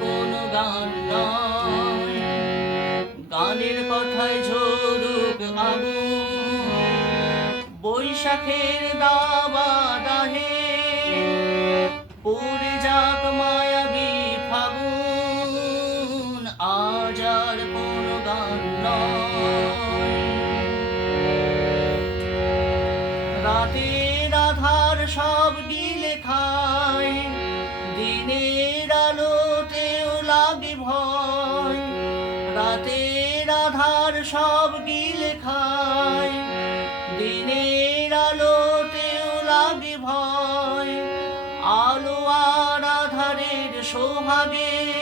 কোন গান নয় গানের কথায় ঝরুক আগুন বৈশাখের দাবা দাহে পড়ে যাক মায়াবী ফাগুন। আজ আর কোন গান রাতের আধার সব গিলে খায়। লাগে ভয়। রাতের আধার সব গিলে খায়। দিনের আলোতেও লাগে ভয়। আলো আর আধারের সোহাগে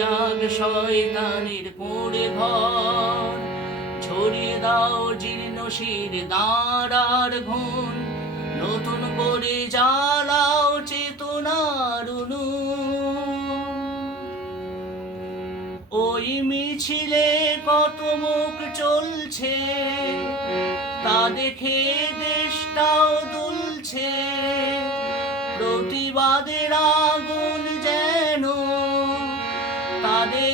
যাক শয়তানের কোড়ে ঘর ছড়িয়ে দাও জীর্ণ শির দাঁড়ার ঘুম নতুন করে জ্বালাও চেতনার ওই মিছিলে কত মুখ চলছে, তা দেখে দেশটাও দুলছে। প্রতিবাদের আগুন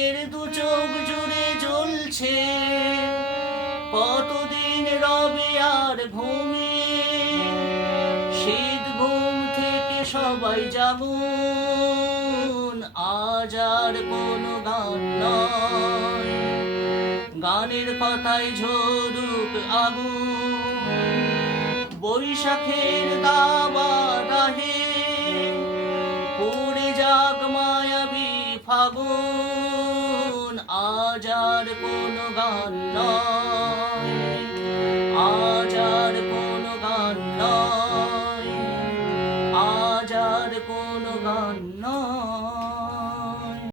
তাদের দু চোখ জুড়ে জ্বলছে। কতদিন রবে আর ভূমি শীত ঘুম থেকে সবাই যাবুন আজ আর কোনো গান নয়। গানের কথায় ঝরুক আগুন। বৈশাখের দাবা দাহে, পড়ে যাক মায়াবী ফাগুন। আজ আর কোনো গান নয় আজ গান নয় আজ গান নয়